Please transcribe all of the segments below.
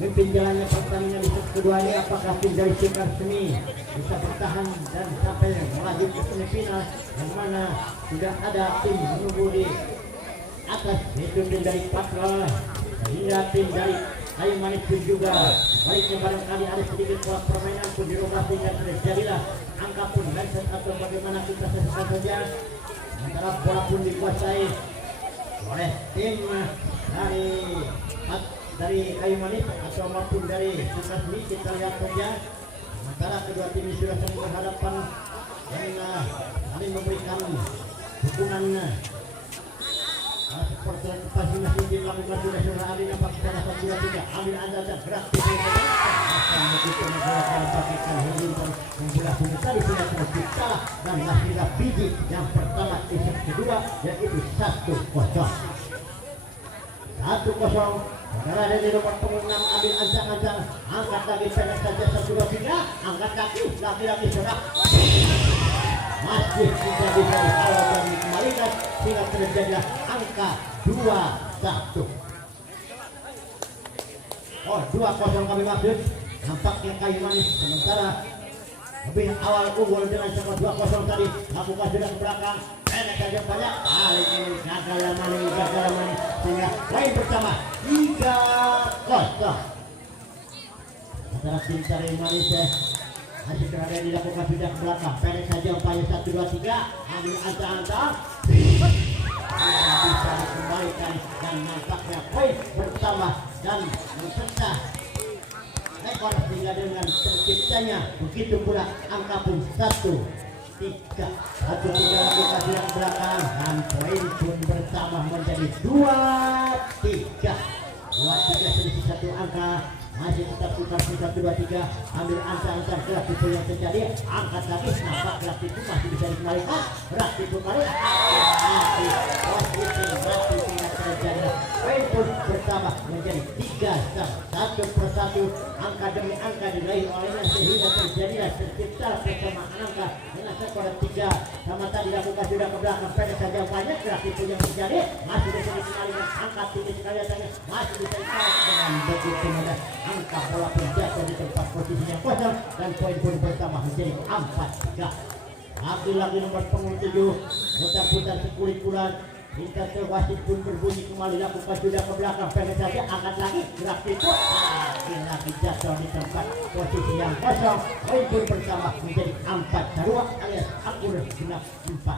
memimpin jalannya pertandingan di set kedua ini. Apakah tim dari Sekar Seni bisa bertahan dan sampai melaju ke semifinal, yang mana sudah ada tim menunggu di atas, yaitu tim dari Patrol hingga tim dari Kayu Manis pun juga baiknya barangkali ada sedikit pola permainan pun dirubah sehingga terjadilah angka pun mindset atau bagaimana kita saksikan saja. Sementara bola pun dikuasai oleh tim dari Kayu Manis atau maupun dari Sukasmi. Kita lihat saja sementara kedua tim ini sudah saling berhadapan dan saling memberikan dukungan. Seperti pasti masih dilakukan sudah sudah Ali nampak kita dapat 2-3 ambil anda gerak di sini akan begitu menggunakan pakai helium membelah tadi sudah tercipta dan lahirlah biji yang pertama di set kedua yaitu 1-0. 1-0. Saudara dari nomor punggung 6 ambil ancang-ancang, angkat lagi pendek saja 1-2-3, angkat kaki lagi-lagi sudah masih tidak bisa dikawal dan dikembalikan sehingga terjadilah angka 2-1. Oh, 2-0 kami maksud. Nampaknya Kayu Manis sementara lebih awal unggul dengan skor 2-0 tadi. Lakukan sudah ke belakang, pendek saja banyak. Kali ini gagal Manis sehingga poin pertama 3-0. Antara tim Kayu Manis masih berada dilakukan sudah ke belakang, pendek saja upaya 1-2-3, ambil ancang-ancang tidak bisa dikembalikan dan nampaknya poin pertama dan mencetak rekor sehingga dengan terciptanya begitu pula angka pun 1-3 lakukan sudah ke belakang dan poin pun bersama menjadi 2-3 selisih satu angka. Masih tetap tukar 1-2-3, ambil ancang-ancang gerak itu yang terjadi, angkat lagi, nampak gerak itu masih bisa dikembalikan, gerak itu kali posisi sehingga terjadi poin pun pertama menjadi 3-1, angka demi angka diraih olehnya sehingga terjadilah tercipta persamaan angka dengan skor 3 sama tadi dilakukan sudah ke belakang, pendek saja banyak gerak itu yang terjadi, masih bisa dikembalikan, angkat tinggi sekali atasnya, masih bisa dikembalikan dengan begitu mudah. Angka bola terjatuh di tempat posisi yang kosong dan poin pun pertama menjadi 4-3. Lagi-lagi nomor punggung 7 putar-putar sekulit bulan hingga wasit pun berbunyi kembali, lakukan sudah ke belakang, pendek saja, angkat lagi, gerak itu lagi jatuh di tempat posisi yang kosong. Poin pun pertama menjadi 4-2 alias akur genap 4-4,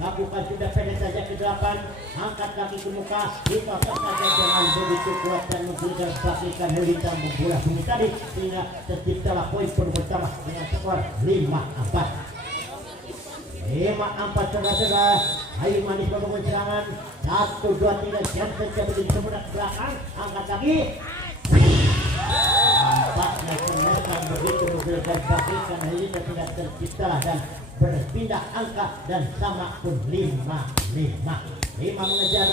lakukan sudah pendek saja ke 8, angkat kaki ke muka, dipasang saja dengan begitu kuat dan memberikan pastikan Helita membola bumi tadi sehingga terciptalah poin pun pertama dengan skor 5-4. 5-4 saudara-saudara. Kayu Manis membangun serangan 1-2-3 jam saja begitu semudah ke belakang, angkat kaki. Nampaknya kemudian begitu memberikan pastikan Helita tidak tercipta dan berpindah angka dan sama pun 5-5 mengejar,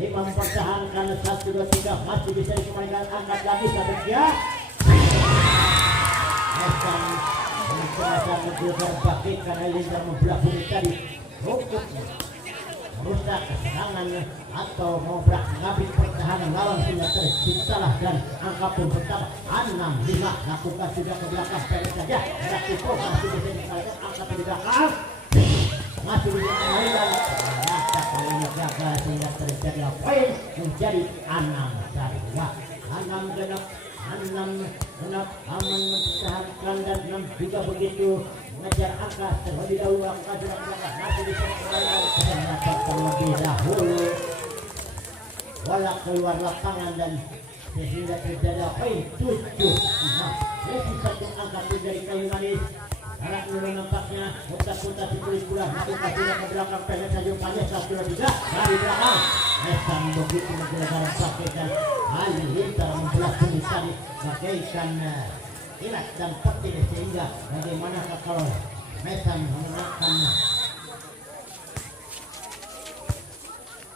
5 mempertahankan 1-2-3 masih bisa dikembalikan, angkat lagi 1-3 akan mencoba mengejar bagikan Elisa membelah bumi tadi cukup merusak serangan atau mau mengambil pertahanan lawan sehingga terciptalah dan angka pun pertama 6-5, lakukan sudah ke belakang pendek saja, gerak itu masih bisa dikembalikan, angka di belakang masih bisa dikembalikan, ternyata kali ini gagal sehingga terjadi poin menjadi 6-6 aman mempertahankan dan 6 juga begitu mengejar angka terlebih dahulu, lakukan sudah ke belakang masih bisa dikembalikan, ternyata terlebih dahulu bola keluar lapangan dan sehingga terjadi poin 7-5. Sesi satu angka pun dari Kayu Manis. Arah dulu nampaknya putar-putar di kulit bulan, lakukan sudah ke belakang, pendek saja upaya 1-2-3 dari belakang. Mesan begitu menggunakan pakaikan Halilintar membelah bumi tadi bagaikan ilat dan petir sehingga bagaimana kalau Mesan menggunakan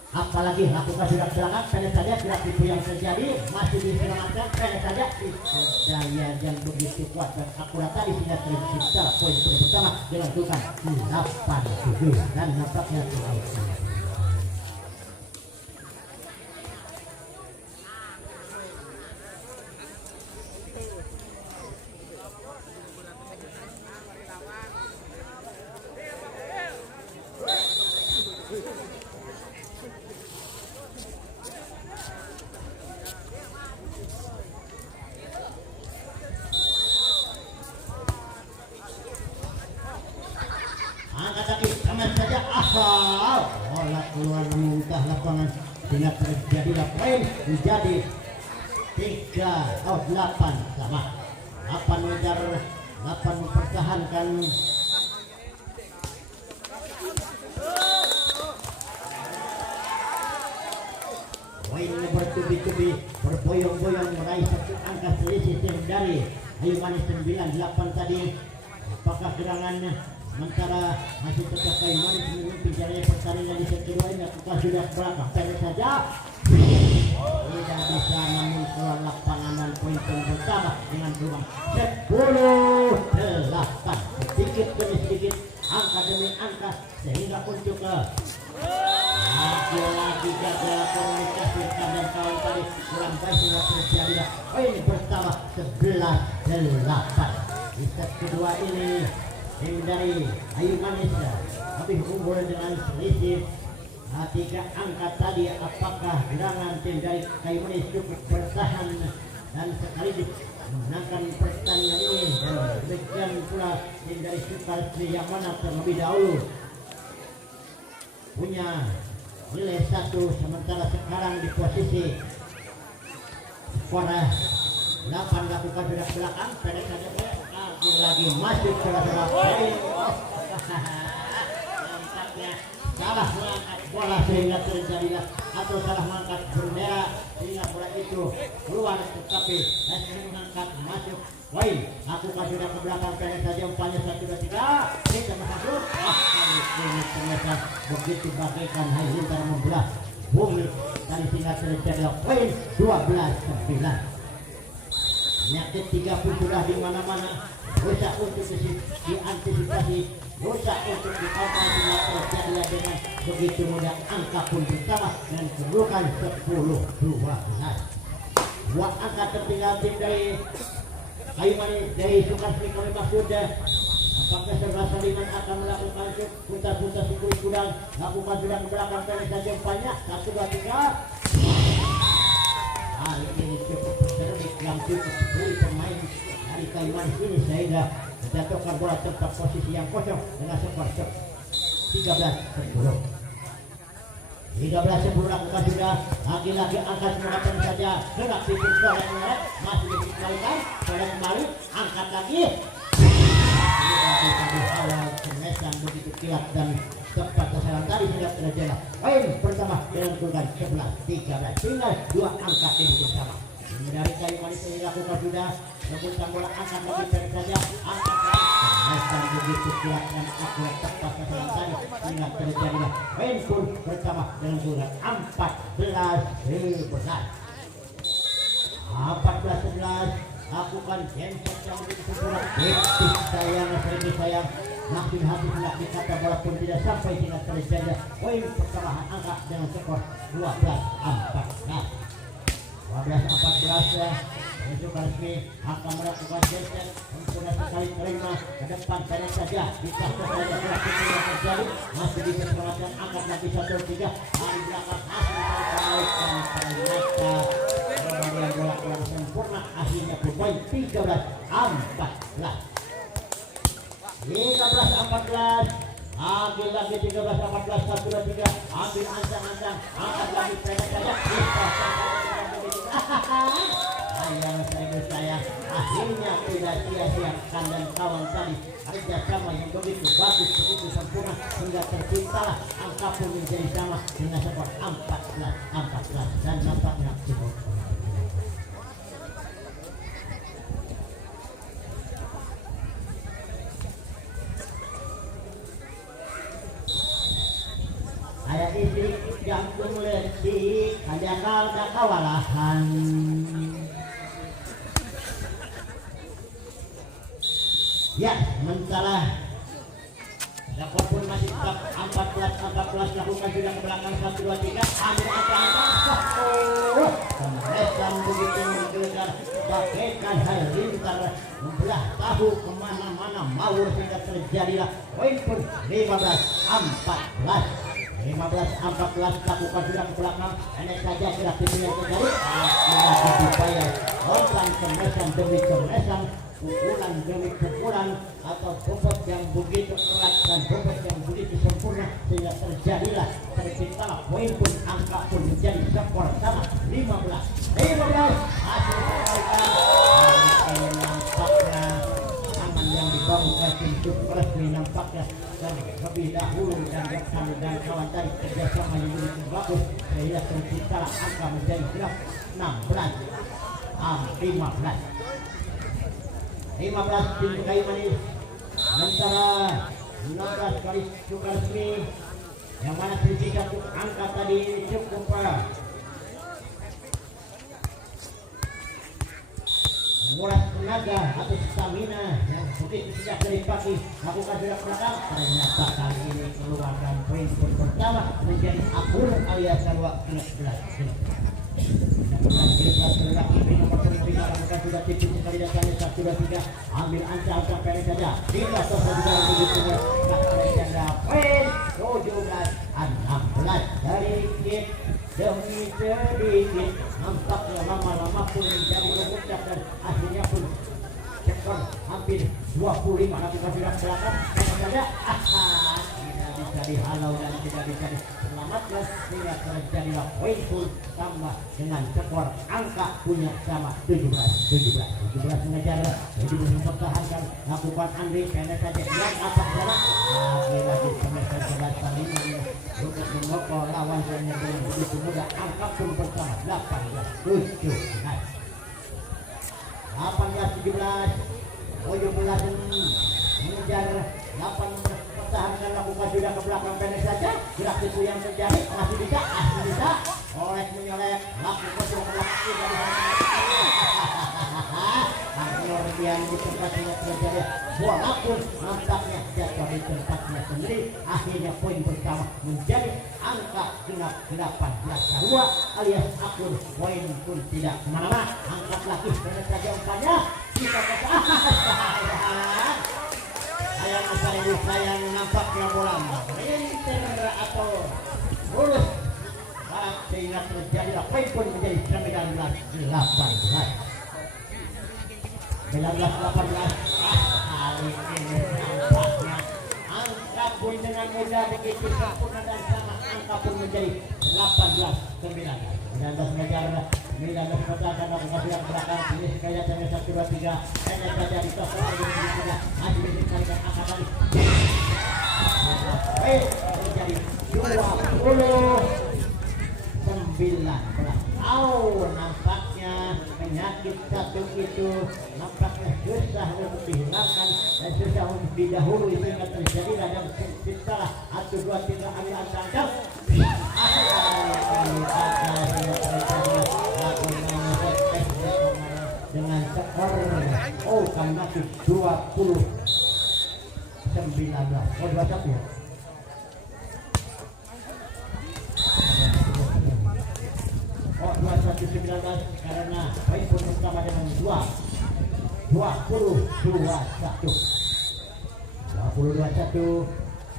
apalagi lakukan sudah belakang, pendek saja gerak itu yang terjadi masih diselamatkan, pendek saja daya yang begitu kuat dan akurat tadi sehingga tercipta poin pertama dengan dukan 8-7 dan nampaknya keluar memuntah lapangan sehingga terjadilah poin menjadi 3-8 sama 8 meter 8 mempertahankan poin bertubi-tubi berboyong-boyong meraih satu angka selisih tim dari Ayu Manis 98 tadi. Apakah gerangannya sementara masih tetap Ayu Manis memimpin jalannya pertandingan di set kedua ini. Apakah sudah belakang pendek saja tidak bisa, namun keluar lapangan dan poin pertama dengan peluang 10-8 sedikit demi sedikit, angka demi angka, sehingga untuk lagi-lagi gagal komunikasi dan kawan tadi kurang baik sehingga terjadi poin pertama 11-8 di set kedua ini. Tim dari Ayu Manis lebih unggul dengan selisih 3 angka tadi. Apakah gerangan tim dari Ayu Manis cukup bertahan dan sekaligus memenangkan pertandingan ini, dan demikian pula tim dari Sukarsri yang mana terlebih dahulu punya nilai 1, sementara sekarang di posisi skor 8 lakukan sudah belakang pendek saja lagi masuk ke dalam poin. Salah mengangkat bola sehingga terjadilah, atau salah mengangkat bendera sehingga bola itu keluar, tetapi Leslie mengangkat masuk poin. Lakukan sudah ke belakang pendek saja umpannya 1, 2, 3 kita masuk. Ini ternyata begitu bagaikan halilintar membelah bumi dan sehingga terjadilah poin 12-9. Penyakit 3 pun sudah di mana-mana. Dosa untuk diantisipasi, dosa untuk dikawal tidak terjadilah dengan begitu mudah. Angka pun bersama dan kedudukan 10-12. 2 angka tertinggal tim dari Ayu Manis dari Sukarsri kami maksud. Apakah Serba Saliman akan melakukan putar-putar sikul kudang, lakukan sudah ke belakang pendek saja umpannya 1, 2, 3. Hal ini cukup cerdik yang cukup beri pemain dari Ayu Manis ini sehingga menjatuhkan bola tempat posisi yang kosong dengan skor 13-10. 13-10 lakukan sudah, lagi-lagi angkat mengatakan saja gerak pikir bola yang masih dikembalikan bola kembali, angkat lagi. Di awal kemesan begitu kilat dan tepat sasaran tadi sudah terjadi poin pertama dengan kedudukan 11-13, tinggal 2 angka ini bersama. Dari Ayu Manis ini lakukan sudah, memutar bola angkat lagi pendek saja, angkat kemesan begitu kilat dan akurat tepat sasaran tadi tinggal terjadi poin pun pertama dengan kedudukan 14-11. Lakukan jemput yang begitu sempurna, sayang makin habis nak dikata bola pun tidak sampai sehingga terjadi poin pertambahan angka dengan skor 12-14. 12-14 Sukarsri akan melakukan jemput sempurna sekali terima ke depan pendek saja di pasar saja yang terjadi masih di kesempatan angkat lagi 1-3 dari belakang hasil dan ternyata kemudian bola kurang sempurna, akhirnya poin 13-14. 13-14 lagi 13-14 1, 2, 3 ambil ancang-ancang angkat lagi pendek saja saya akhirnya tidak sia-siakan dan kawan tadi kerjasama yang begitu bagus, begitu sempurna hingga terciptalah angka pun menjadi sama dengan skor 14-14 dan nampaknya cukup. Ada istri jantung letih, ada kalda kawalahan. Ya, sementara skor pun masih tetap 14-14 lakukan sudah ke belakang 1, 2, 3 ambil angka-angka kemesan begitu menggelegar bagaikan halilintar membelah tahu kemana-mana mawur sehingga terjadilah poin pun 15-14 lakukan sudah ke belakang pendek saja sudah dipilih terjadi lagi upaya lontan kemesan demi kemesan pukulan demi pukulan atau bobot yang begitu erat dan bobot yang begitu sempurna sehingga terjadilah terciptalah poin pun angka pun menjadi skor sama 15 hasil ini nampaknya aman yang dibangun oleh tim Sukres ini nampaknya dan lebih dahulu dan rekan dan kawan tadi kerjasama yang begitu bagus sehingga terciptalah angka menjadi 15 tim kayu manis sementara 16 kali Sukarsmi yang mana sisi satu angka tadi cukup menguras tenaga atau stamina yang begitu sejak dari pagi lakukan gerak belakang ternyata kali ini keluarkan poin pun pertama menjadi akur alias kalau 16 lagi nomor semifinal lakukan sudah tipis sekali datangnya 1-2-3 ambil angka pendek saja tidak tersedia begitu ganda poin 17-16 dari sedikit demi sedikit nampaknya lama-lama pun menjadi memuncak dan akhirnya pun skor hampir 25 lakukan sudah belakang saja tidak bisa dihalau dan tidak bisa diselamatkan sehingga terjadilah poin pun tambah dengan skor angka punya sama 17 mengejar jadi mempertahankan lakukan Andri pendek saja yang apa saja lagi semester 11 untuk mengokol lawan yang belum begitu mudah angka pun bersama 18-17 mengejar 18 pertahankan lakukan sudah ke belakang pendek saja gerak itu yang terjadi masih bisa oleh menyolek lakukan sudah ke belakang yang di tempatnya terjadi bola pun nampaknya jatuh di tempatnya sendiri akhirnya poin pertama menjadi angka genap 18-2 alias akur poin pun tidak kemana-mana angkat lagi dengan saja umpannya kita sayang nampaknya bola enter atau mulus sehingga terjadilah poin pun menjadi 19-18 hari ini nampaknya angka pun dengan mudah begitu sempurna dan sama angka pun menjadi 18-19 mengejar 19 pertahanan lakukan sudah belakang ini sekali saja 1-2-3 hanya saja di tos masih dikalikan angka tadi menjadi 20-19 nampaknya penyakit satu itu nampaknya susah untuk dihilangkan dan susah untuk didahului sehingga terjadi dan setelah 1-2-3 ambil angka dengan skor kami masih 20-19 21 ya Oh 21-19 karena poin pun bersama dengan 20-21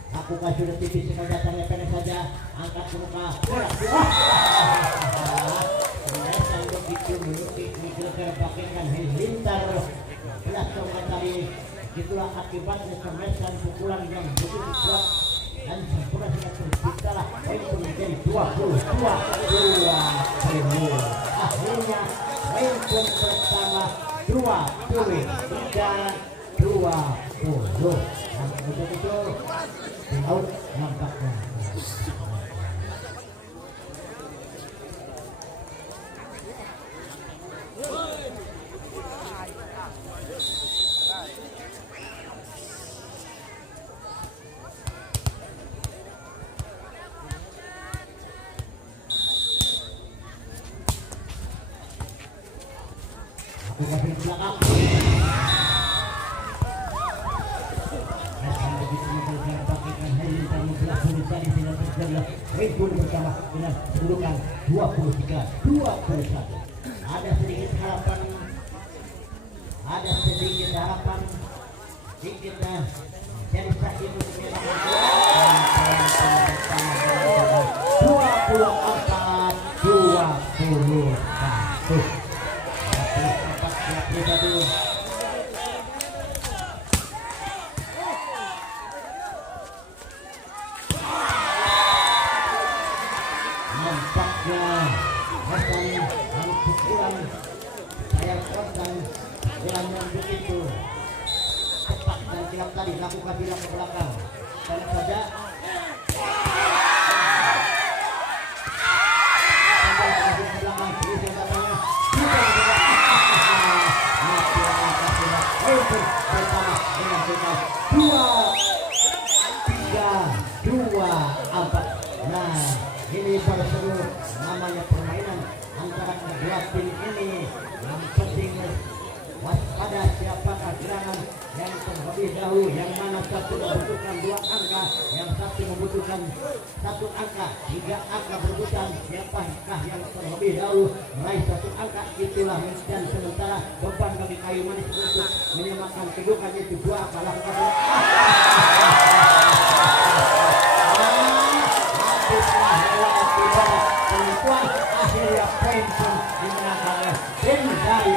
aku kasih sudah tipis sekali datangnya pendek saja angkat ke muka bola yang begitu menutupi mikir pakaikan lintar belas tongkat tadi itulah akibatnya semesan pukulan yang begitu kuat dan sempurna sudah terciptalah poin pun menjadi 22 akhirnya poin pun bersama 23-20 dan betul-betul di laut nampaknya masih di belakang Red bersama dengan kedudukan 23-21 ada sedikit harapan sedikit jadi sakit untuk 24-21 tadi lakukan bilang ke belakang. Tenang saja. Sampai ke belakang terus yang katanya. Bersama dengan kita 2-3-2-4. Nah, ini baru seru namanya permainan antara kedua tim ini. Yang penting waspada siapakah gerangan yang terlebih dahulu, yang mana satu membutuhkan 2 angka, yang satu membutuhkan 1 angka, 3 angka berebutan. Siapakah yang terlebih dahulu meraih 1 angka, itulah dan sementara beban bagi Kayu Manis untuk menyamakan kedudukan itu 2 kalah penentuan akhirnya poin pun dimenangkan oleh tim dari